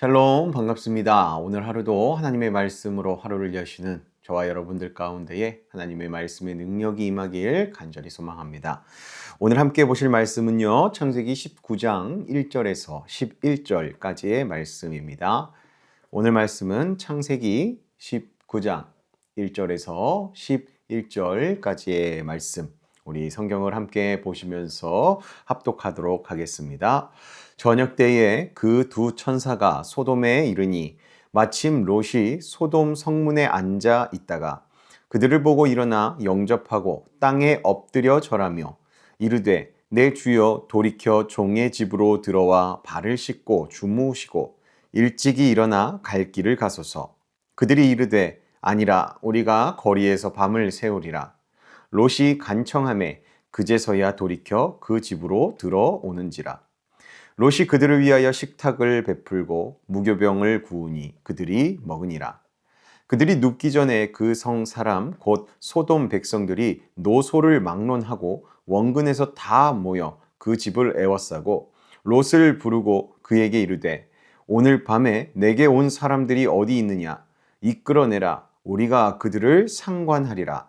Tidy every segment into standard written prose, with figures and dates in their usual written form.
샬롬 반갑습니다. 오늘 하루도 하나님의 말씀으로 하루를 여시는 저와 여러분들 가운데에 하나님의 말씀의 능력이 임하길 간절히 소망합니다. 오늘 함께 보실 말씀은요. 창세기 19장 1절에서 11절까지의 말씀입니다. 오늘 말씀은 창세기 19장 1절에서 11절까지의 말씀. 우리 성경을 함께 보시면서 합독하도록 하겠습니다. 저녁 때에 그 두 천사가 소돔에 이르니 마침 롯이 소돔 성문에 앉아 있다가 그들을 보고 일어나 영접하고 땅에 엎드려 절하며 이르되 내 주여 돌이켜 종의 집으로 들어와 발을 씻고 주무시고 일찍이 일어나 갈 길을 가소서. 그들이 이르되 아니라 우리가 거리에서 밤을 새우리라. 롯이 간청하매 그제서야 돌이켜 그 집으로 들어오는지라. 롯이 그들을 위하여 식탁을 베풀고 무교병을 구우니 그들이 먹으니라. 그들이 눕기 전에 그 성 사람 곧 소돔 백성들이 노소를 막론하고 원근에서 다 모여 그 집을 에워싸고 롯을 부르고 그에게 이르되 오늘 밤에 내게 온 사람들이 어디 있느냐 이끌어내라. 우리가 그들을 상관하리라.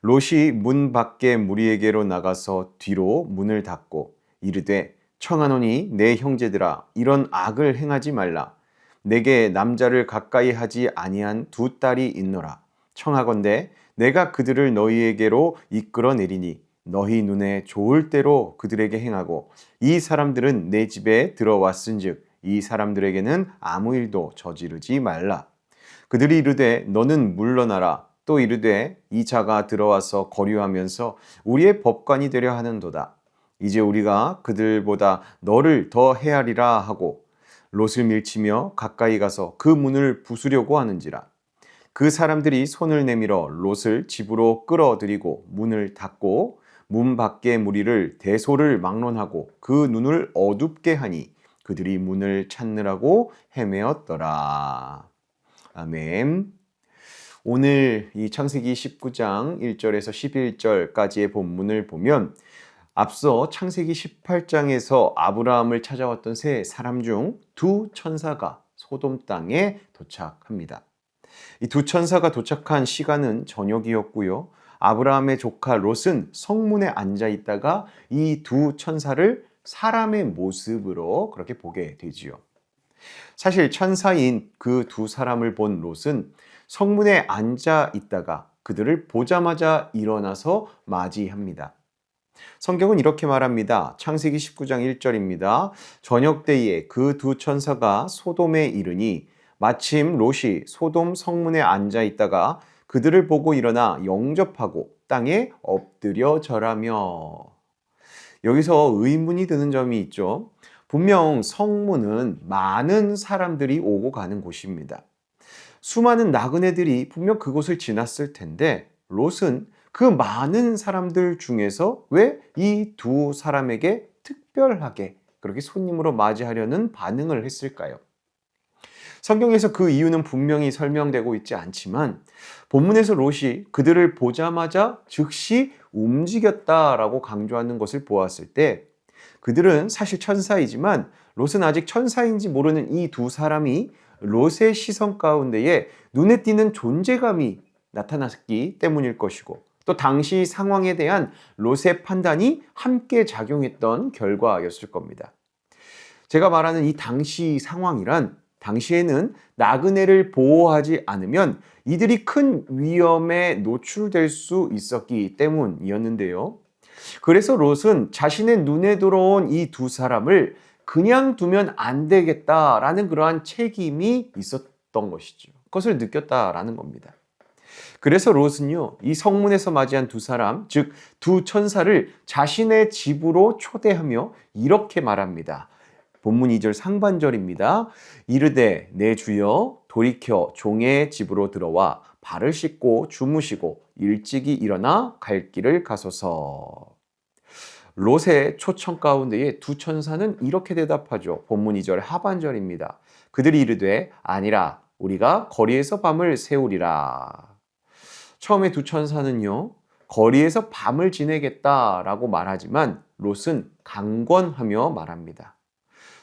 롯이 문 밖에 무리에게로 나가서 뒤로 문을 닫고 이르되 청하노니 내 형제들아 이런 악을 행하지 말라. 내게 남자를 가까이 하지 아니한 두 딸이 있노라. 청하건대 내가 그들을 너희에게로 이끌어내리니 너희 눈에 좋을 대로 그들에게 행하고 이 사람들은 내 집에 들어왔은즉 이 사람들에게는 아무 일도 저지르지 말라. 그들이 이르되 너는 물러나라. 또 이르되 이 자가 들어와서 거류하면서 우리의 법관이 되려 하는도다. 이제 우리가 그들보다 너를 더 헤아리라 하고 롯을 밀치며 가까이 가서 그 문을 부수려고 하는지라. 그 사람들이 손을 내밀어 롯을 집으로 끌어들이고 문을 닫고 문 밖의 무리를 대소를 막론하고 그 눈을 어둡게 하니 그들이 문을 찾느라고 헤매었더라. 아멘. 오늘 이 창세기 19장 1절에서 11절까지의 본문을 보면 앞서 창세기 18장에서 아브라함을 찾아왔던 세 사람 중 두 천사가 소돔 땅에 도착합니다. 이 두 천사가 도착한 시간은 저녁이었고요. 아브라함의 조카 롯은 성문에 앉아 있다가 이 두 천사를 사람의 모습으로 그렇게 보게 되지요. 사실 천사인 그 두 사람을 본 롯은 성문에 앉아 있다가 그들을 보자마자 일어나서 맞이합니다. 성경은 이렇게 말합니다. 창세기 19장 1절입니다. 저녁 때에 그 두 천사가 소돔에 이르니 마침 롯이 소돔 성문에 앉아 있다가 그들을 보고 일어나 영접하고 땅에 엎드려 절하며. 여기서 의문이 드는 점이 있죠. 분명 성문은 많은 사람들이 오고 가는 곳입니다. 수많은 나그네들이 분명 그곳을 지났을 텐데 롯은 그 많은 사람들 중에서 왜 이 두 사람에게 특별하게 그렇게 손님으로 맞이하려는 반응을 했을까요? 성경에서 그 이유는 분명히 설명되고 있지 않지만 본문에서 롯이 그들을 보자마자 즉시 움직였다라고 강조하는 것을 보았을 때 그들은 사실 천사이지만 롯은 아직 천사인지 모르는 이 두 사람이 롯의 시선 가운데에 눈에 띄는 존재감이 나타났기 때문일 것이고 또 당시 상황에 대한 롯의 판단이 함께 작용했던 결과였을 겁니다. 제가 말하는 이 당시 상황이란 당시에는 나그네를 보호하지 않으면 이들이 큰 위험에 노출될 수 있었기 때문이었는데요. 그래서 롯은 자신의 눈에 들어온 이 두 사람을 그냥 두면 안 되겠다라는 그러한 책임이 있었던 것이죠. 그것을 느꼈다라는 겁니다. 그래서 롯은요, 이 성문에서 맞이한 두 사람, 즉 두 천사를 자신의 집으로 초대하며 이렇게 말합니다. 본문 2절 상반절입니다. 이르되 내 주여 돌이켜 종의 집으로 들어와 발을 씻고 주무시고 일찍이 일어나 갈 길을 가소서. 롯의 초청 가운데에 두 천사는 이렇게 대답하죠. 본문 2절 하반절입니다. 그들이 이르되 아니라 우리가 거리에서 밤을 새우리라. 처음에 두 천사는요, 거리에서 밤을 지내겠다라고 말하지만 롯은 강권하며 말합니다.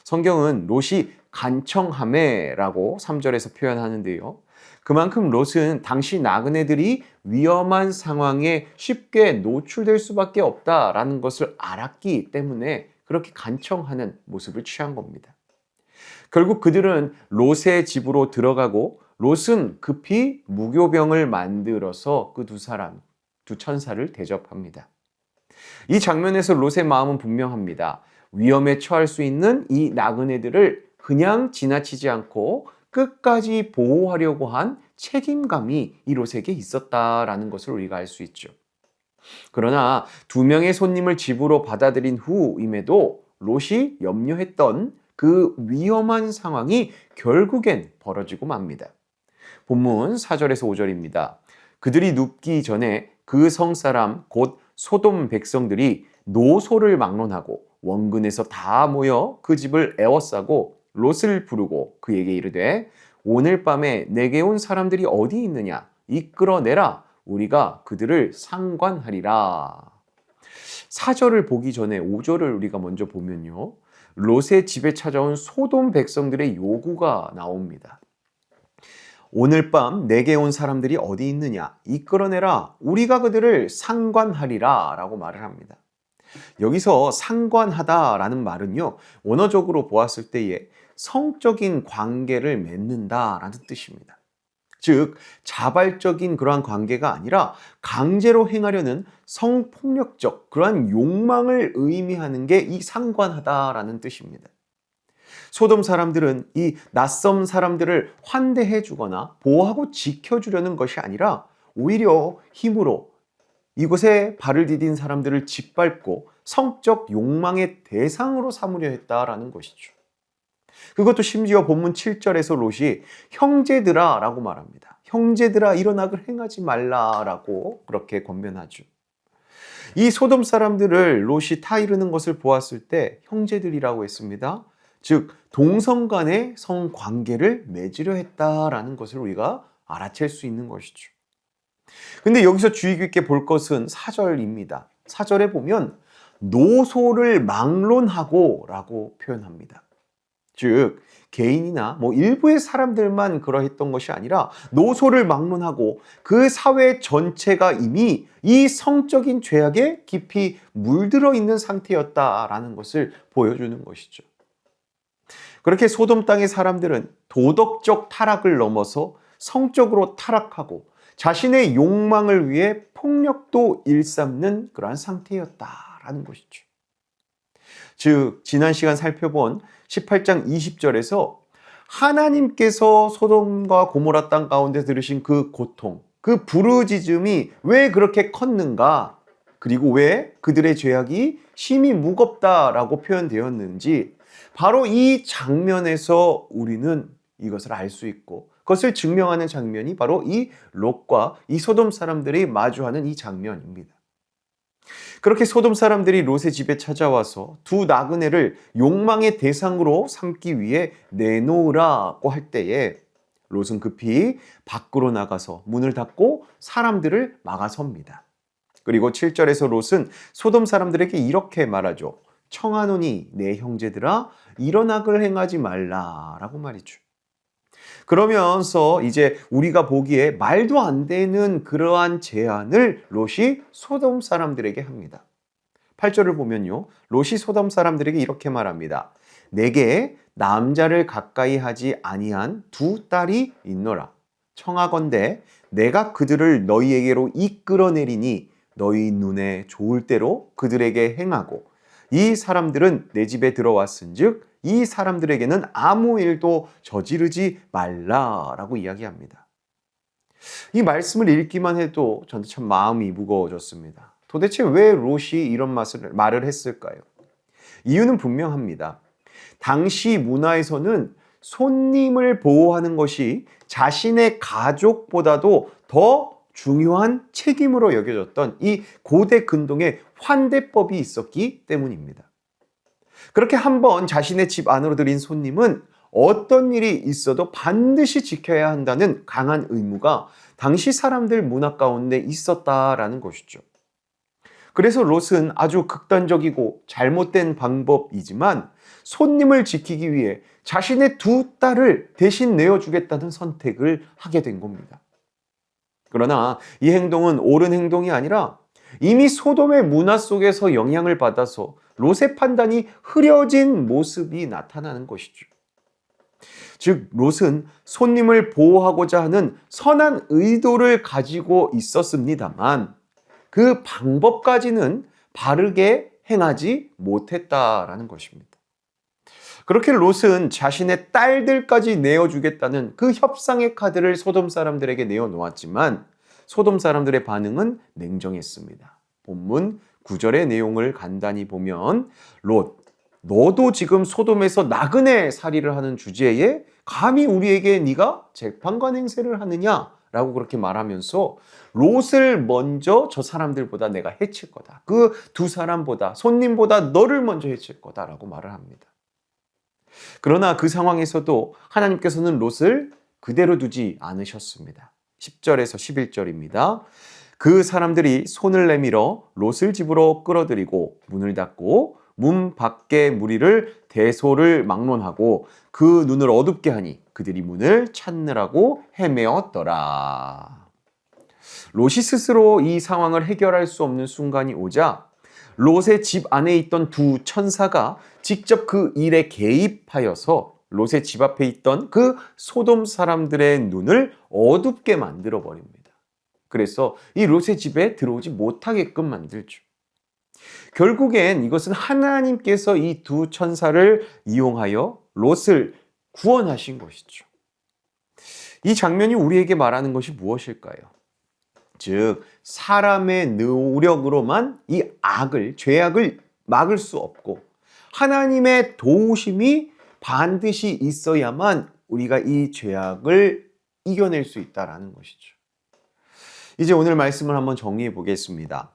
성경은 롯이 간청하매라고 3절에서 표현하는데요. 그만큼 롯은 당시 나그네들이 위험한 상황에 쉽게 노출될 수밖에 없다라는 것을 알았기 때문에 그렇게 간청하는 모습을 취한 겁니다. 결국 그들은 롯의 집으로 들어가고 롯은 급히 무교병을 만들어서 그 두 천사를 대접합니다. 이 장면에서 롯의 마음은 분명합니다. 위험에 처할 수 있는 이 나그네들을 그냥 지나치지 않고 끝까지 보호하려고 한 책임감이 이 롯에게 있었다라는 것을 우리가 알 수 있죠. 그러나 두 명의 손님을 집으로 받아들인 후임에도 롯이 염려했던 그 위험한 상황이 결국엔 벌어지고 맙니다. 본문 4절에서 5절입니다. 그들이 눕기 전에 그 성사람 곧 소돔 백성들이 노소를 막론하고 원근에서 다 모여 그 집을 에워싸고 롯을 부르고 그에게 이르되 오늘 밤에 내게 온 사람들이 어디 있느냐 이끌어내라 우리가 그들을 상관하리라. 4절을 보기 전에 5절을 우리가 먼저 보면요. 롯의 집에 찾아온 소돔 백성들의 요구가 나옵니다. 오늘 밤 내게 온 사람들이 어디 있느냐 이끌어내라 우리가 그들을 상관하리라 라고 말을 합니다. 여기서 상관하다 라는 말은요, 원어적으로 보았을 때에 성적인 관계를 맺는다 라는 뜻입니다. 즉 자발적인 그러한 관계가 아니라 강제로 행하려는 성폭력적 그러한 욕망을 의미하는 게 이 상관하다 라는 뜻입니다. 소돔 사람들은 이 낯선 사람들을 환대해 주거나 보호하고 지켜주려는 것이 아니라 오히려 힘으로 이곳에 발을 디딘 사람들을 짓밟고 성적 욕망의 대상으로 삼으려 했다라는 것이죠. 그것도 심지어 본문 7절에서 롯이 형제들아 라고 말합니다. 형제들아 이런 악을 행하지 말라라고 그렇게 권면하죠. 이 소돔 사람들을 롯이 타이르는 것을 보았을 때 형제들이라고 했습니다. 즉 동성 간의 성관계를 맺으려 했다라는 것을 우리가 알아챌 수 있는 것이죠. 근데 여기서 주의 깊게 볼 것은 4절입니다. 4절에 보면 노소를 막론하고 라고 표현합니다. 즉 개인이나 일부의 사람들만 그러했던 것이 아니라 노소를 막론하고 그 사회 전체가 이미 이 성적인 죄악에 깊이 물들어 있는 상태였다라는 것을 보여주는 것이죠. 그렇게 소돔 땅의 사람들은 도덕적 타락을 넘어서 성적으로 타락하고 자신의 욕망을 위해 폭력도 일삼는 그러한 상태였다라는 것이죠. 즉 지난 시간 살펴본 18장 20절에서 하나님께서 소돔과 고모라 땅 가운데 들으신 그 고통, 그 부르짖음이 왜 그렇게 컸는가, 그리고 왜 그들의 죄악이 심히 무겁다라고 표현되었는지 바로 이 장면에서 우리는 이것을 알 수 있고 그것을 증명하는 장면이 바로 이 롯과 이 소돔 사람들이 마주하는 이 장면입니다. 그렇게 소돔 사람들이 롯의 집에 찾아와서 두 나그네를 욕망의 대상으로 삼기 위해 내놓으라고 할 때에 롯은 급히 밖으로 나가서 문을 닫고 사람들을 막아섭니다. 그리고 7절에서 롯은 소돔 사람들에게 이렇게 말하죠. 청하노니 내 형제들아 이런 악을 행하지 말라라고 말이죠. 그러면서 이제 우리가 보기에 말도 안 되는 그러한 제안을 롯이 소돔 사람들에게 합니다. 8절을 보면요. 롯이 소돔 사람들에게 이렇게 말합니다. 내게 남자를 가까이 하지 아니한 두 딸이 있노라. 청하건대 내가 그들을 너희에게로 이끌어내리니 너희 눈에 좋을 대로 그들에게 행하고 이 사람들은 내 집에 들어왔은즉 이 사람들에게는 아무 일도 저지르지 말라라고 이야기합니다. 이 말씀을 읽기만 해도 저는 참 마음이 무거워졌습니다. 도대체 왜 롯이 이런 말을 했을까요? 이유는 분명합니다. 당시 문화에서는 손님을 보호하는 것이 자신의 가족보다도 더 중요한 책임으로 여겨졌던 이 고대 근동의 환대법이 있었기 때문입니다. 그렇게 한번 자신의 집 안으로 들인 손님은 어떤 일이 있어도 반드시 지켜야 한다는 강한 의무가 당시 사람들 문화 가운데 있었다라는 것이죠. 그래서 롯은 아주 극단적이고 잘못된 방법이지만 손님을 지키기 위해 자신의 두 딸을 대신 내어주겠다는 선택을 하게 된 겁니다. 그러나 이 행동은 옳은 행동이 아니라 이미 소돔의 문화 속에서 영향을 받아서 롯의 판단이 흐려진 모습이 나타나는 것이죠. 즉, 롯은 손님을 보호하고자 하는 선한 의도를 가지고 있었습니다만 그 방법까지는 바르게 행하지 못했다라는 것입니다. 그렇게 롯은 자신의 딸들까지 내어주겠다는 그 협상의 카드를 소돔 사람들에게 내어놓았지만 소돔 사람들의 반응은 냉정했습니다. 본문 9절의 내용을 간단히 보면 롯, 너도 지금 소돔에서 나그네 살이를 하는 주제에 감히 우리에게 네가 재판관 행세를 하느냐? 라고 그렇게 말하면서 롯을 먼저 저 사람들보다 내가 해칠 거다. 그 두 사람보다, 손님보다 너를 먼저 해칠 거다라고 말을 합니다. 그러나 그 상황에서도 하나님께서는 롯을 그대로 두지 않으셨습니다. 10절에서 11절입니다. 그 사람들이 손을 내밀어 롯을 집으로 끌어들이고 문을 닫고 문 밖의 무리를 대소를 막론하고 그 눈을 어둡게 하니 그들이 문을 찾느라고 헤매었더라. 롯이 스스로 이 상황을 해결할 수 없는 순간이 오자 롯의 집 안에 있던 두 천사가 직접 그 일에 개입하여서 롯의 집 앞에 있던 그 소돔 사람들의 눈을 어둡게 만들어 버립니다. 그래서 이 롯의 집에 들어오지 못하게끔 만들죠. 결국엔 이것은 하나님께서 이 두 천사를 이용하여 롯을 구원하신 것이죠. 이 장면이 우리에게 말하는 것이 무엇일까요? 즉, 사람의 노력으로만 이 죄악을 막을 수 없고 하나님의 도우심이 반드시 있어야만 우리가 이 죄악을 이겨낼 수 있다는 것이죠. 이제 오늘 말씀을 한번 정리해 보겠습니다.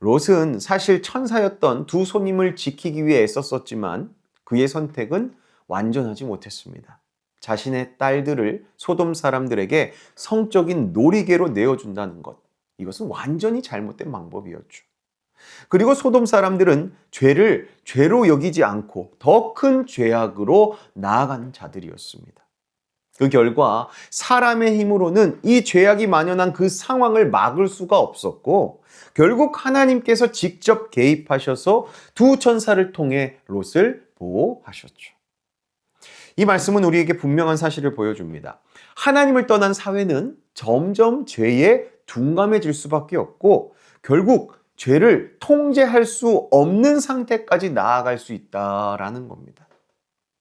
롯은 사실 천사였던 두 손님을 지키기 위해 애썼었지만 그의 선택은 완전하지 못했습니다. 자신의 딸들을 소돔 사람들에게 성적인 놀이개로 내어준다는 것, 이것은 완전히 잘못된 방법이었죠. 그리고 소돔 사람들은 죄를 죄로 여기지 않고 더 큰 죄악으로 나아가는 자들이었습니다. 그 결과 사람의 힘으로는 이 죄악이 만연한 그 상황을 막을 수가 없었고 결국 하나님께서 직접 개입하셔서 두 천사를 통해 롯을 보호하셨죠. 이 말씀은 우리에게 분명한 사실을 보여줍니다. 하나님을 떠난 사회는 점점 죄에 둔감해질 수밖에 없고 결국 죄를 통제할 수 없는 상태까지 나아갈 수 있다라는 겁니다.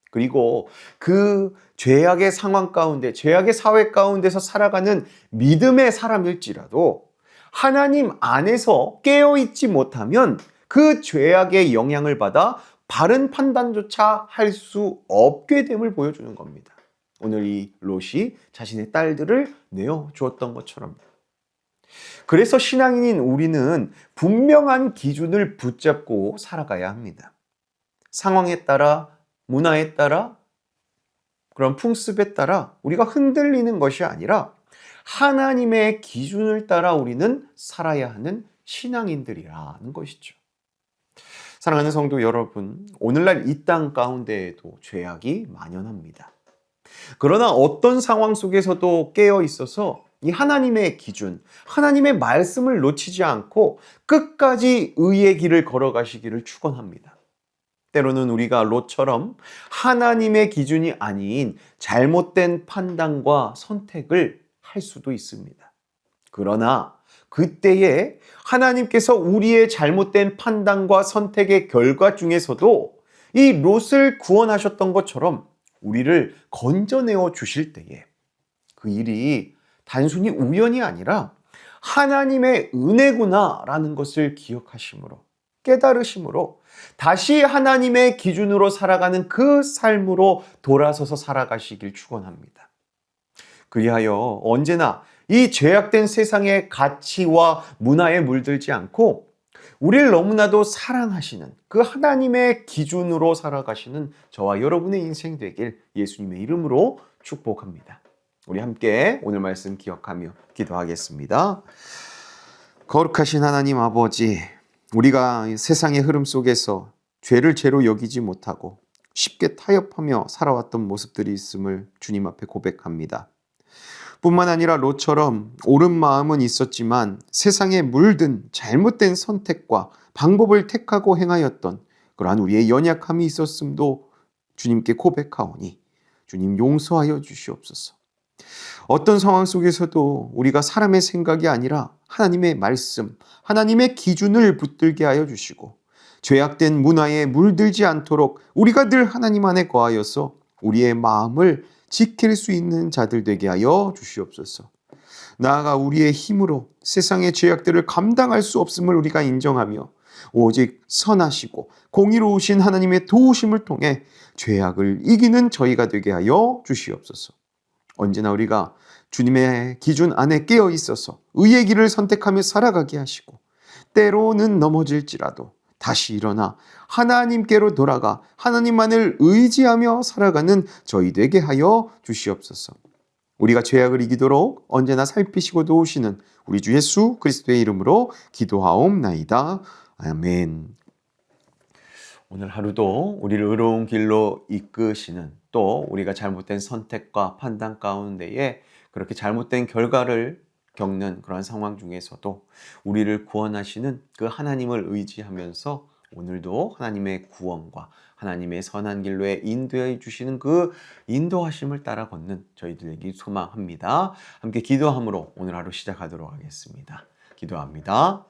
그리고 그 죄악의 상황 가운데, 죄악의 사회 가운데서 살아가는 믿음의 사람일지라도 하나님 안에서 깨어있지 못하면 그 죄악의 영향을 받아 바른 판단조차 할 수 없게 됨을 보여주는 겁니다. 오늘 이 롯이 자신의 딸들을 내어주었던 것처럼. 그래서 신앙인인 우리는 분명한 기준을 붙잡고 살아가야 합니다. 상황에 따라, 문화에 따라, 그런 풍습에 따라 우리가 흔들리는 것이 아니라 하나님의 기준을 따라 우리는 살아야 하는 신앙인들이라는 것이죠. 사랑하는 성도 여러분, 오늘날 이 땅 가운데에도 죄악이 만연합니다. 그러나 어떤 상황 속에서도 깨어 있어서 이 하나님의 기준, 하나님의 말씀을 놓치지 않고 끝까지 의의 길을 걸어가시기를 축원합니다. 때로는 우리가 롯처럼 하나님의 기준이 아닌 잘못된 판단과 선택을 할 수도 있습니다. 그러나 그때에 하나님께서 우리의 잘못된 판단과 선택의 결과 중에서도 이 롯을 구원하셨던 것처럼 우리를 건져내어 주실 때에 그 일이 단순히 우연이 아니라 하나님의 은혜구나라는 것을 기억하심으로, 깨달으심으로 다시 하나님의 기준으로 살아가는 그 삶으로 돌아서서 살아가시길 축원합니다. 그리하여 언제나 이 죄악된 세상의 가치와 문화에 물들지 않고 우리를 너무나도 사랑하시는 그 하나님의 기준으로 살아가시는 저와 여러분의 인생 되길 예수님의 이름으로 축복합니다. 우리 함께 오늘 말씀 기억하며 기도하겠습니다. 거룩하신 하나님 아버지, 우리가 세상의 흐름 속에서 죄를 죄로 여기지 못하고 쉽게 타협하며 살아왔던 모습들이 있음을 주님 앞에 고백합니다. 뿐만 아니라 롯처럼 옳은 마음은 있었지만 세상에 물든 잘못된 선택과 방법을 택하고 행하였던 그러한 우리의 연약함이 있었음도 주님께 고백하오니 주님 용서하여 주시옵소서. 어떤 상황 속에서도 우리가 사람의 생각이 아니라 하나님의 말씀, 하나님의 기준을 붙들게 하여 주시고 죄악된 문화에 물들지 않도록 우리가 늘 하나님 안에 거하여서 우리의 마음을 지킬 수 있는 자들 되게 하여 주시옵소서. 나아가 우리의 힘으로 세상의 죄악들을 감당할 수 없음을 우리가 인정하며 오직 선하시고 공의로우신 하나님의 도우심을 통해 죄악을 이기는 저희가 되게 하여 주시옵소서. 언제나 우리가 주님의 기준 안에 깨어 있어서 의의 길을 선택하며 살아가게 하시고 때로는 넘어질지라도 다시 일어나 하나님께로 돌아가 하나님만을 의지하며 살아가는 저희 되게 하여 주시옵소서. 우리가 죄악을 이기도록 언제나 살피시고 도우시는 우리 주 예수 그리스도의 이름으로 기도하옵나이다. 아멘. 오늘 하루도 우리를 의로운 길로 이끄시는 또 우리가 잘못된 선택과 판단 가운데에 그렇게 잘못된 결과를 겪는 그런 상황 중에서도 우리를 구원하시는 그 하나님을 의지하면서 오늘도 하나님의 구원과 하나님의 선한 길로에 인도해 주시는 그 인도하심을 따라 걷는 저희들에게 소망합니다. 함께 기도함으로 오늘 하루 시작하도록 하겠습니다. 기도합니다.